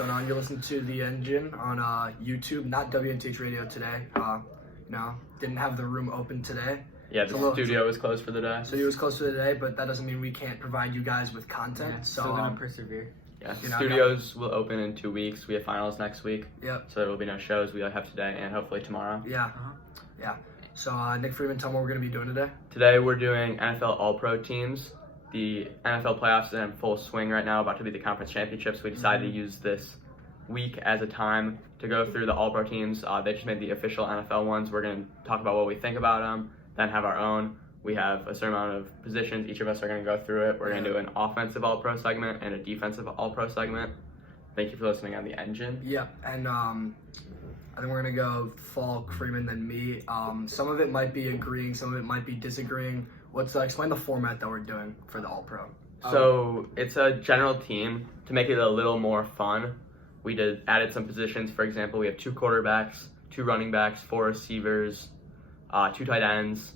going on? You're listening to The Engine on YouTube, not WNTH Radio today. Didn't have the room open today. Yeah, the studio was closed for the day. Studio was closed for the day, but that doesn't mean we can't provide you guys with content. Yeah, so still gonna persevere. Yeah, studios will open in 2 weeks. We have finals next week. Yep. So there will be no shows. We have today and hopefully tomorrow. Yeah. Yeah. So Nick Freeman, tell me what we're gonna be doing today. Today we're doing NFL All-Pro teams. The NFL playoffs is in full swing right now, about to be the conference championships. We decided to use this week as a time to go through the All-Pro teams. They just made the official NFL ones. We're going to talk about what we think about them, then have our own. We have a certain amount of positions. Each of us are going to go through it. We're going to do an offensive All-Pro segment and a defensive All-Pro segment. Thank you for listening on The Engine. Yeah, and I think we're going to go Falk, Freeman, then me. Some of it might be agreeing, some of it might be disagreeing. Explain the format that we're doing for the All-Pro. So it's a general team. To make it a little more fun, we added some positions. For example, we have 2 quarterbacks, 2 running backs, 4 receivers, 2 tight ends,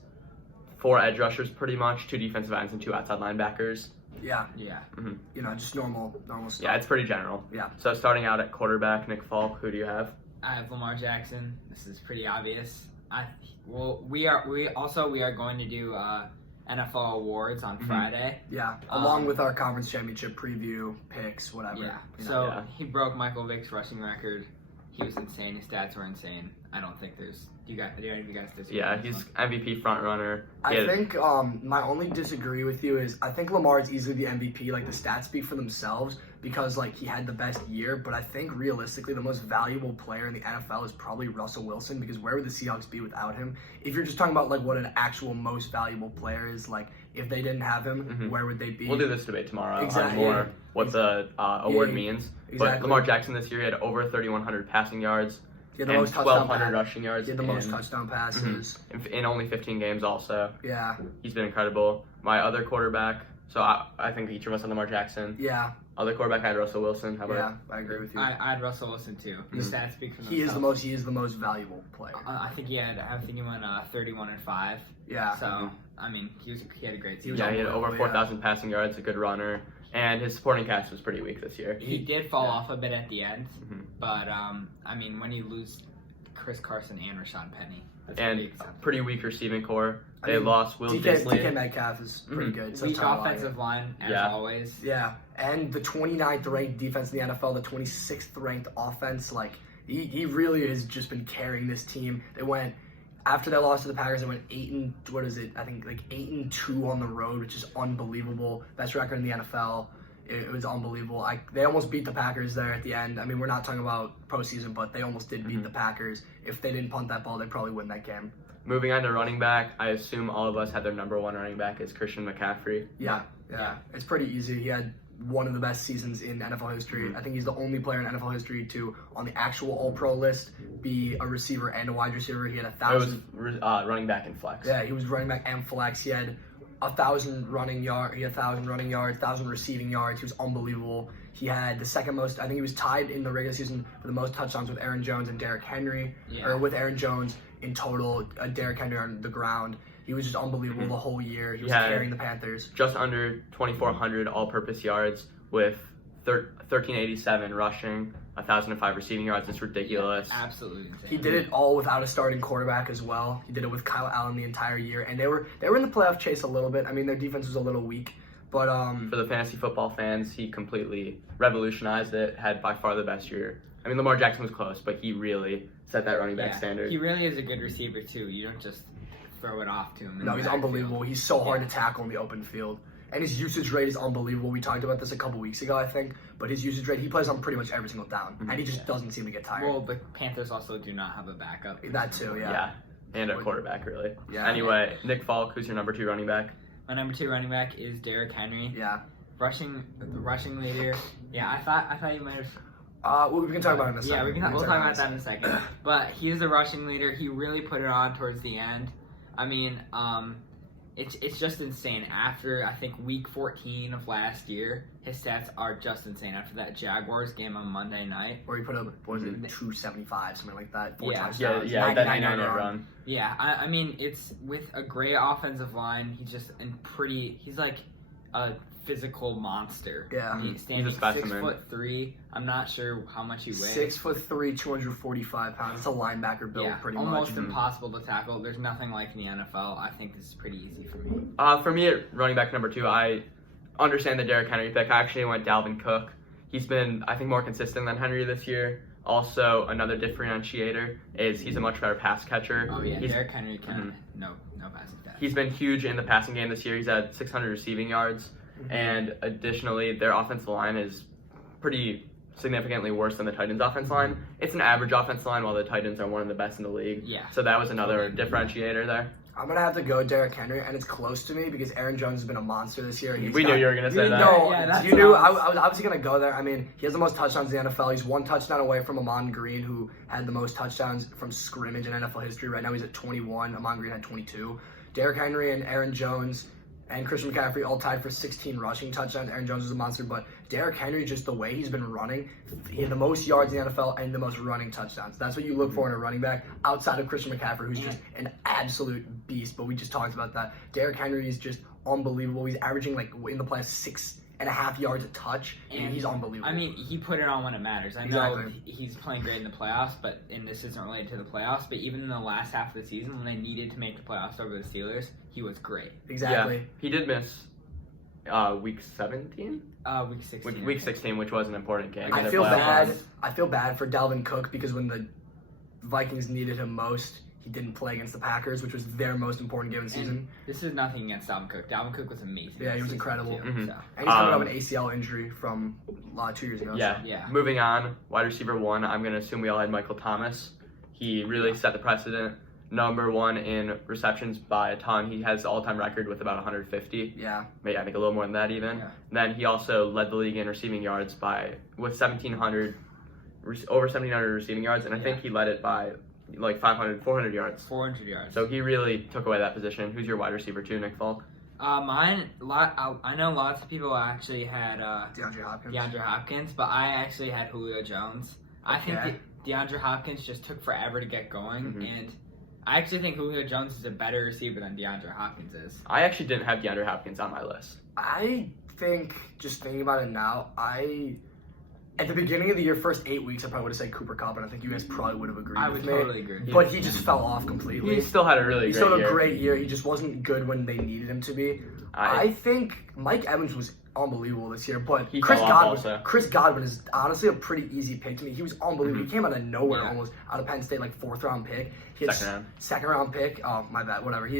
4 edge rushers pretty much, 2 defensive ends, and 2 outside linebackers. Yeah. Mm-hmm. Just normal stuff. Yeah, it's pretty general. Yeah. So starting out at quarterback, Nick Falk, who do you have? I have Lamar Jackson. This is pretty obvious. We are going to do NFL awards on Friday. Yeah, along with our conference championship preview, picks, whatever. Yeah. He broke Michael Vick's rushing record. He was insane. His stats were insane. I don't think there's. Do any of you guys disagree? Yeah, he's MVP front runner. I think my only disagree with you is I think Lamar is easily the MVP. Like the stats speak for themselves because he had the best year. But I think realistically the most valuable player in the NFL is probably Russell Wilson because where would the Seahawks be without him? If you're just talking about what an actual most valuable player is, if they didn't have him, where would they be? We'll do this debate tomorrow Exactly. on what the award means. Exactly. But Lamar Jackson this year had over 3,100 passing yards. Yeah, the and most touchdown 1,200 rushing yards. Yeah, the most touchdown passes. In only 15 games also. Yeah. He's been incredible. My other quarterback, so I think each of us had Lamar Jackson. Yeah. Other quarterback, I had Russell Wilson. How about I agree with you. I had Russell Wilson too. The stats speak for themselves. He is the most valuable player. I think he went 31-5. Yeah. So he had a great season. Yeah, he had over 4,000 passing yards, a good runner. And his supporting cast was pretty weak this year. He did fall off a bit at the end, but when you lose Chris Carson and Rashad Penny, that's pretty weak receiving core. They lost Will Disley. DK Metcalf is pretty good. Weak offensive line, as always. Yeah, and the 29th ranked defense in the NFL, the 26th ranked offense. He really has just been carrying this team. They went. After they lost to the Packers, they went 8-2 on the road, which is unbelievable. Best record in the NFL. It was unbelievable. They almost beat the Packers there at the end. We're not talking about postseason, but they almost did beat the Packers. If they didn't punt that ball, they probably win that game. Moving on to running back, I assume all of us had their number 1 running back is Christian McCaffrey. Yeah. It's pretty easy. He had one of the best seasons in NFL history. I think he's the only player in NFL history to, on the actual All-Pro list, be a receiver and a wide receiver. He had 1,000. It was running back and flex. Yeah, he was running back and flex. He had 1,000 running yards. He had 1,000 running yards, 1,000 receiving yards. He was unbelievable. He had the second most. I think he was tied in the regular season for the most touchdowns with Aaron Jones and Derrick Henry, or with Aaron Jones in total. Derrick Henry on the ground. He was just unbelievable the whole year. He was carrying the Panthers. Just under 2,400 all-purpose yards with 1,387 rushing, 1,005 receiving yards. It's ridiculous. Yeah, absolutely insane. He did it all without a starting quarterback as well. He did it with Kyle Allen the entire year, and they were in the playoff chase a little bit. Their defense was a little weak, but for the fantasy football fans, he completely revolutionized it. Had by far the best year. Lamar Jackson was close, but he really set that running back standard. He really is a good receiver too. You don't just throw it off to him. No, he's unbelievable. He's so hard to tackle in the open field. And his usage rate is unbelievable. We talked about this a couple weeks ago, I think. But his usage rate, he plays on pretty much every single down. And he just doesn't seem to get tired. Well, the Panthers also do not have a backup. That too, Yeah, and a quarterback, really. Yeah. Anyway, Nick Falk, who's your number 2 running back? My number 2 running back is Derrick Henry. Yeah. The rushing leader. Yeah, I thought you might have... we can talk about it in a second. Yeah, we'll talk about that in a second. But he's the rushing leader. He really put it on towards the end. It's just insane. After, I think, week 14 of last year, his stats are just insane. After that Jaguars game on Monday night. Where he put up, 275, something like that. 4 Yeah, touchdowns. that 99-yard run. Yeah, it's with a great offensive line. He's just he's like a physical monster. Yeah. He's standing He's a specimen. 6'3". I'm not sure how much he weighs. 6'3", 245 pounds. It's a linebacker build, Yeah, pretty almost much. impossible to tackle. There's nothing like in the NFL. I think this is pretty easy for me. For me, at running back number 2, I understand the Derrick Henry pick. I actually went Dalvin Cook. He's been, I think, more consistent than Henry this year. Also, another differentiator is he's a much better pass catcher. Oh yeah, He's- Derrick Henry can no passing stats. He's been huge in the passing game this year. He's had 600 receiving yards. And additionally, their offensive line is pretty significantly worse than the Titans' offensive line. It's an average offensive line, while the Titans are one of the best in the league. Yeah. So that was another differentiator there. I'm going to have to go Derrick Henry, and it's close to me because Aaron Jones has been a monster this year. We knew you were going to say that. No, Yeah, that's you what knew. I I was- was obviously going to go there. I mean, he has the most touchdowns in the NFL. He's 1 touchdown away from Amon Green, who had the most touchdowns from scrimmage in NFL history. Right now, he's at 21. Amon Green had 22. Derrick Henry and Aaron Jones and Christian McCaffrey all tied for 16 rushing touchdowns. Aaron Jones is a monster, but Derrick Henry, just the way he's been running, he had the most yards in the NFL and the most running touchdowns. That's what you look for in a running back outside of Christian McCaffrey, who's just an absolute beast, but we just talked about that. Derrick Henry is just unbelievable. He's averaging, like, in the playoffs, 6.5 yards a touch, and he's unbelievable. I mean, he put it on when it matters. I Exactly. know he's playing great in the playoffs, and this isn't related to the playoffs, but even in the last half of the season when they needed to make the playoffs over the Steelers, he was great. Exactly. Yeah, he did miss week 17? Week 16. Week 16, which was an important game. I in their feel playoff bad. run. I feel bad for Dalvin Cook because when the Vikings needed him most, he didn't play against the Packers, which was their most important game of the season. This is nothing against Dalvin Cook. Dalvin Cook was amazing. Yeah, he this was season, incredible. too, Mhm. so. And he's coming off Um, an ACL injury from 2 years ago. Yeah. So. Yeah. Moving on, wide receiver 1, I'm going to assume we all had Michael Thomas. He really set the precedent. Number 1 in receptions by a ton. He has the all-time record with about 150. Yeah. Maybe I think a little more than that even. Yeah. Then he also led the league in receiving yards with 1,700, over 1,700 receiving yards, and I think he led it by like 400 yards. 400 yards. So he really took away that position. Who's your wide receiver 2, Nick Falk? I know lots of people actually had DeAndre Hopkins. DeAndre Hopkins, but I actually had Julio Jones. I think Okay. DeAndre Hopkins just took forever to get going, Mhm. and I actually think Julio Jones is a better receiver than DeAndre Hopkins is. I actually didn't have DeAndre Hopkins on my list. I think, just thinking about it now, at the beginning of the year, first 8 weeks, I probably would have said Cooper Kupp, and I think you guys probably would have agreed I with would me. totally agree. But he just fell off completely. He still had a really He great still had year. a great year. He just wasn't good when they needed him to be. I think Mike Evans was unbelievable this year, but He Chris fell off Godwin. also. Chris Godwin is honestly a pretty easy pick to me. He was unbelievable. He came out of nowhere, Yeah. almost out of Penn State, like 4th round pick. He had Second round. round pick. Oh my bad. Whatever. He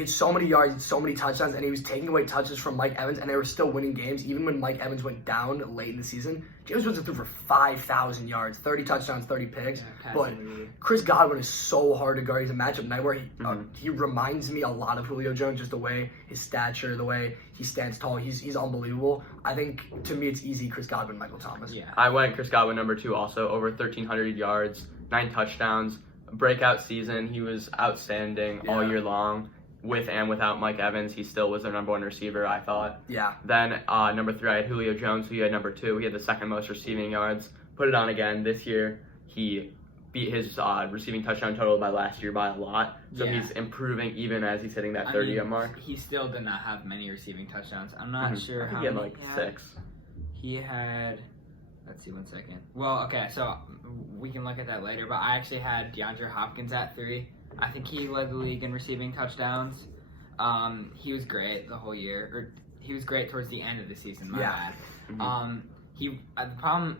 had so many yards, so many touchdowns, and he was taking away touches from Mike Evans, and they were still winning games even when Mike Evans went down late in the season. James Winston threw for 5,000 yards, 30 touchdowns, 30 picks. But Chris Godwin is so hard to guard. He's a matchup night where he reminds me a lot of Julio Jones, just the way his stature, the way he stands tall. He's unbelievable. I think, to me, it's easy Chris Godwin, Michael Thomas. Yeah. I went Chris Godwin number 2 also, over 1,300 yards, 9 touchdowns, breakout season. He was outstanding all Yeah. year long. With and without Mike Evans, he still was their number 1 receiver, I thought. Yeah. Then number 3, I had Julio Jones, who you had number 2. He had the second most receiving yards. Put it on again this year. He beat his receiving touchdown total by last year by a lot. So Yeah. he's improving even as he's hitting that I 30 mean, mark. He still did not have many receiving touchdowns. I'm not Mhm. sure I think how he had many like he had. 6. He had, let's see, 1 second. Well, okay, so we can look at that later, but I actually had DeAndre Hopkins at 3. I think he led the league in receiving touchdowns. He was great the whole year, or he was great towards the end of the season, my Yeah. bad. Mhm. The problem,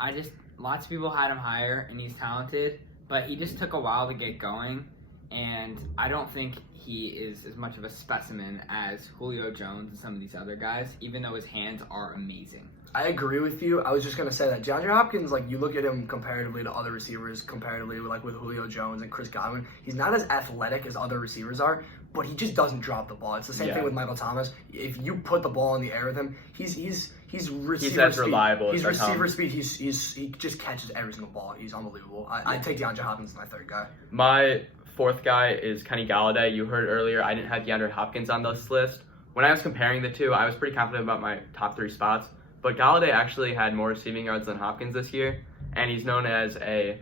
lots of people had him higher, and he's talented, but he just took a while to get going, and I don't think he is as much of a specimen as Julio Jones and some of these other guys, even though his hands are amazing. I agree with you. I was just going to say that DeAndre Hopkins, like, you look at him comparatively to other receivers, comparatively like with Julio Jones and Chris Godwin, he's not as athletic as other receivers are, but he just doesn't drop the ball. It's the same Yeah. thing with Michael Thomas. If you put the ball in the air with him, he's receiver as speed. reliable as He's they receiver come. speed. He just catches every single ball. He's unbelievable. I take DeAndre Hopkins as my 3rd guy. My 4th guy is Kenny Galladay. You heard earlier I didn't have DeAndre Hopkins on this list. When I was comparing the two, I was pretty confident about my top 3 spots. But Galladay actually had more receiving yards than Hopkins this year, and he's known as a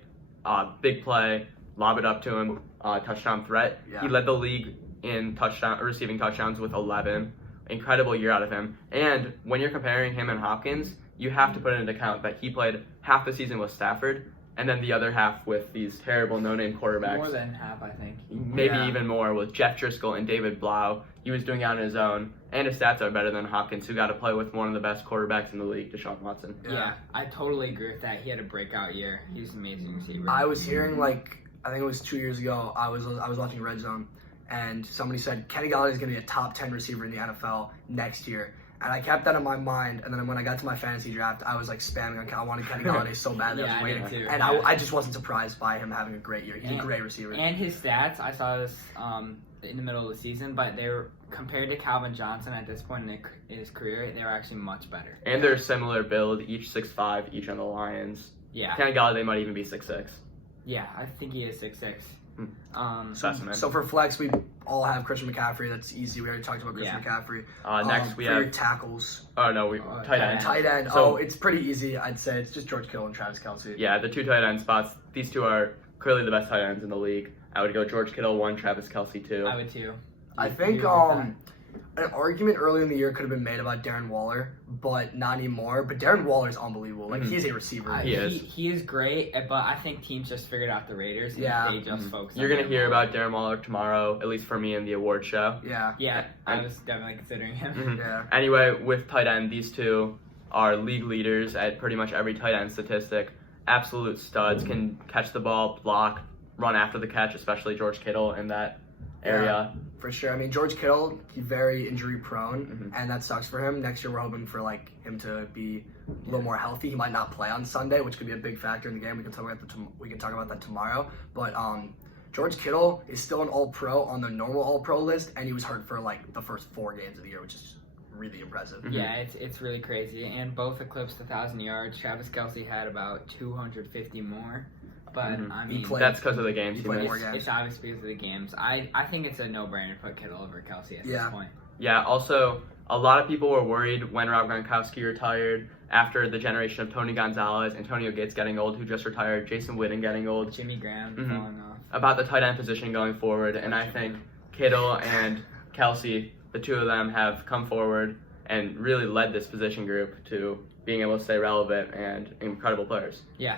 big play, lob it up to him, touchdown threat. Yeah. He led the league in receiving touchdowns with 11 incredible year out of him. And when you're comparing him and Hopkins, you have to put into account that he played half the season with Stafford and then the other half with these terrible no-name quarterbacks. More than half, I think. Maybe Yeah. even more with Jeff Driscoll and David Blau. He was doing it on his own, and his stats are better than Hopkins, who got to play with one of the best quarterbacks in the league, Deshaun Watson. Yeah, I totally agree with that. He had a breakout year. He was an amazing receiver. I was hearing I think it was 2 years ago. I was watching Red Zone, and somebody said Kenny Galladay is going to be a top 10 receiver in the NFL next year. And I kept that in my mind, and then when I got to my fantasy draft, I was spamming on. I wanted Kenny Galladay so badly. Yeah, I was I waiting, did too. and Yeah. I just wasn't surprised by him having a great year. He's a great receiver. And his stats, I saw this in the middle of the season, but they were compared to Calvin Johnson at this point in his career, they were actually much better. And they're similar build, each 6'5", each on the Lions. Yeah, Kenny Galladay might even be 6'6". yeah, I think he is 6'6". Specimen. So for flex, we all have Christian McCaffrey. That's easy. We already talked about Christian McCaffrey. Next we for your have. tackles. Oh no, tight end. Tight end. So- It's pretty easy. I'd say it's just George Kittle and Travis Kelce. Yeah, the two tight end spots. These two are clearly the best tight ends in the league. I would go George Kittle 1, Travis Kelce 2. I would too. I think You agree with an argument earlier in the year could have been made about Darren Waller, but not anymore. But Darren Waller is unbelievable. He's a receiver. He is. He is great, but I think teams just figured out the Raiders. And Yeah. they just focus. You're on gonna Darren hear Waller. about Darren Waller tomorrow, at least for me in the award show. Yeah. Yeah, I And- was definitely considering him. Mhm. Yeah. Anyway, with tight end, these two are league leaders at pretty much every tight end statistic. Absolute studs, can catch the ball, block, run after the catch, especially George Kittle in that area. For sure. I mean, George Kittle, he's very injury prone, Mhm. and that sucks for him. Next year, we're hoping for him to be a little more healthy. He might not play on Sunday, which could be a big factor in the game. We can talk about that tomorrow. But George Kittle is still an All-Pro on the normal All-Pro list, and he was hurt for the first 4 games of the year, which is really impressive. Mhm. Yeah, it's really crazy, and both eclipsed 1,000 yards. Travis Kelce had about 250 more, but Mhm. I He mean, played- That's because of the games he he played missed. more games. it's obvious because of the games. I think it's a no-brainer to put Kittle over Kelce at Yeah. this point. Yeah, also, a lot of people were worried when Rob Gronkowski retired after the generation of Tony Gonzalez, Antonio Gates getting old, who just retired, Jason Witten getting old, Jimmy Graham Mhm. falling off. about the tight end position going forward. And I think Kittle and Kelce, the two of them, have come forward and really led this position group to being able to stay relevant and incredible players. Yeah.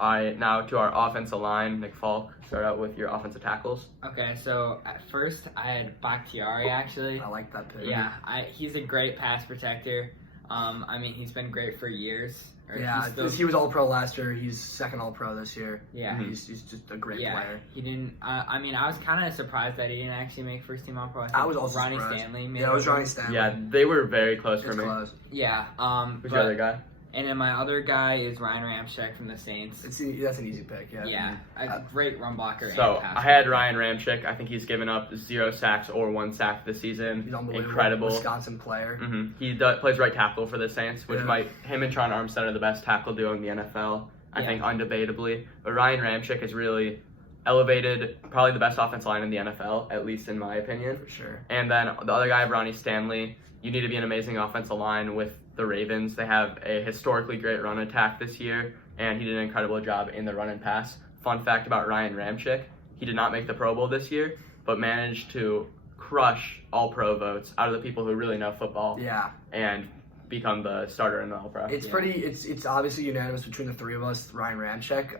Now to our offensive line, Nick Falk, start out with your offensive tackles. Okay, so at first I had Bakhtiari actually. I like that pick. Yeah, he's a great pass protector. I mean, he's been great for years. Or Yeah, he's still- he was All-Pro last year. He's second All-Pro this year. yeah. Mhm. He's just a great Yeah, player. he didn't. I mean, I was kind of surprised that he didn't actually make first team All Pro. I was also Ronnie surprised. Stanley. Made Yeah, it was it. Ronnie Stanley. Yeah, they were very close It's for me. close. Yeah. Who's But- your other guy? And then my other guy is Ryan Ramczyk from the Saints. That's an easy pick. Yeah. Yeah, a great run blocker. So and pass I had blocker. Ryan Ramczyk. I think he's given up 0 sacks or 1 sack this season. He's unbelievable. Incredible. Wisconsin player. He plays right tackle for the Saints, which Yeah. him and Tron Armstead are the best tackle duo in the NFL. I Yeah. think undebatably. But Ryan Ramczyk has really elevated probably the best offensive line in the NFL, at least in my opinion. For sure. And then the other guy, Ronnie Stanley. You need to be an amazing offensive line with the Ravens. They have a historically great run attack this year, and he did an incredible job in the run and pass. Fun fact about Ryan Ramczyk, he did not make the Pro Bowl this year, but managed to crush all pro votes out of the people who really know football Yeah. and become the starter in the All Pro. It's Yeah. pretty. It's obviously unanimous between the three of us. Ryan Ramczyk.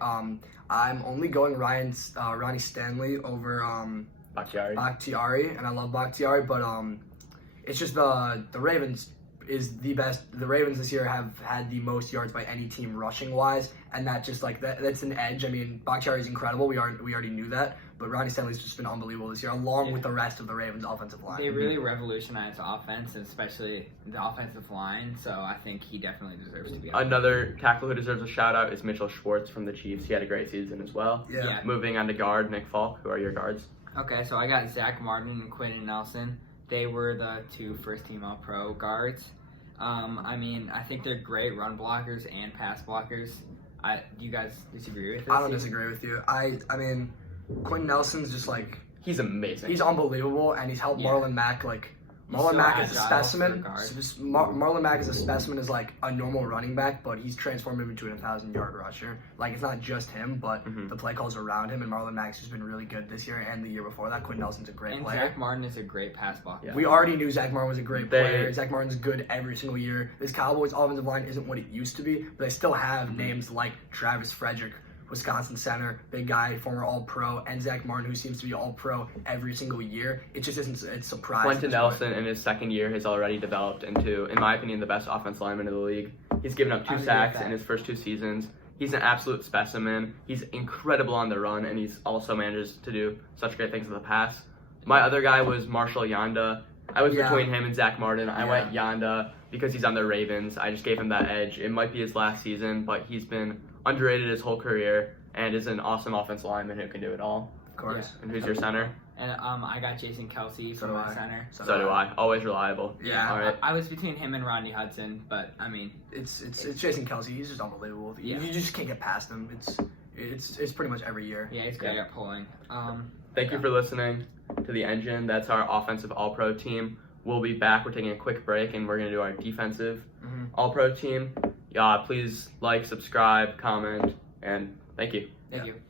I'm only going Ronnie Stanley over Bakhtiari, and I love Bakhtiari, but it's just the Ravens is the best. The Ravens this year have had the most yards by any team rushing wise, and that just that's an edge. I mean, Bakhtiari is incredible. We already knew that, but Ronnie Stanley's just been unbelievable this year, along with the rest of the Ravens offensive line. They really revolutionized offense, and especially the offensive line. So I think he definitely deserves to be. on. Another tackle who deserves a shout out is Mitchell Schwartz from the Chiefs. He had a great season as well. Yeah. Moving on to guard, Nick Falk. Who are your guards? Okay, so I got Zach Martin and Quentin Nelson. They were the 2 first-team All-Pro guards. I mean, I think they're great run blockers and pass blockers. Do you guys disagree with this? I don't disagree with you. I mean, Quentin Nelson's just He's amazing. he's unbelievable, and he's helped Yeah. Marlon Mack Marlon so Mack is a agile specimen. for a guard. Marlon Mack is a specimen as like a normal running back, but he's transformed him into a 1,000-yard rusher. Like it's not just him, but the play calls around him. And Marlon Mack's just been really good this year and the year before that. Quinn Nelson's a great And player. Zach Martin is a great pass blocker. Yeah. We already knew Zach Martin was a great player. They- Zach Martin's good every single year. This Cowboys offensive line isn't what it used to be, but they still have names like Travis Frederick, Wisconsin center, big guy, former All-Pro, and Zach Martin, who seems to be All-Pro every single year. It just isn't. It's surprising. Quentin Nelson in his second year has already developed into, in my opinion, the best offensive lineman in the league. He's given up I 2 agree sacks with that. in his first 2 seasons. He's an absolute specimen. He's incredible on the run, and he's also manages to do such great things in the pass. My other guy was Marshall Yanda. I was Yeah. between him and Zach Martin. I Yeah. went Yanda because he's on the Ravens. I just gave him that edge. It might be his last season, but he's been underrated his whole career and is an awesome offensive lineman who can do it all. Of course. And who's your center? And I got Jason Kelsey So for do my I. center. So do I. Always reliable. Yeah. All right. I was between him and Rodney Hudson, but I mean, It's Jason Kelsey. He's just unbelievable. Yeah. You just can't get past him. It's pretty much every year. yeah, he's great at pulling. Thank you for listening to The Engine. That's our offensive All-Pro team. We'll be back. We're taking a quick break, and we're going to do our defensive All-Pro team. Please like, subscribe, comment, and thank you. Thank Yeah. you.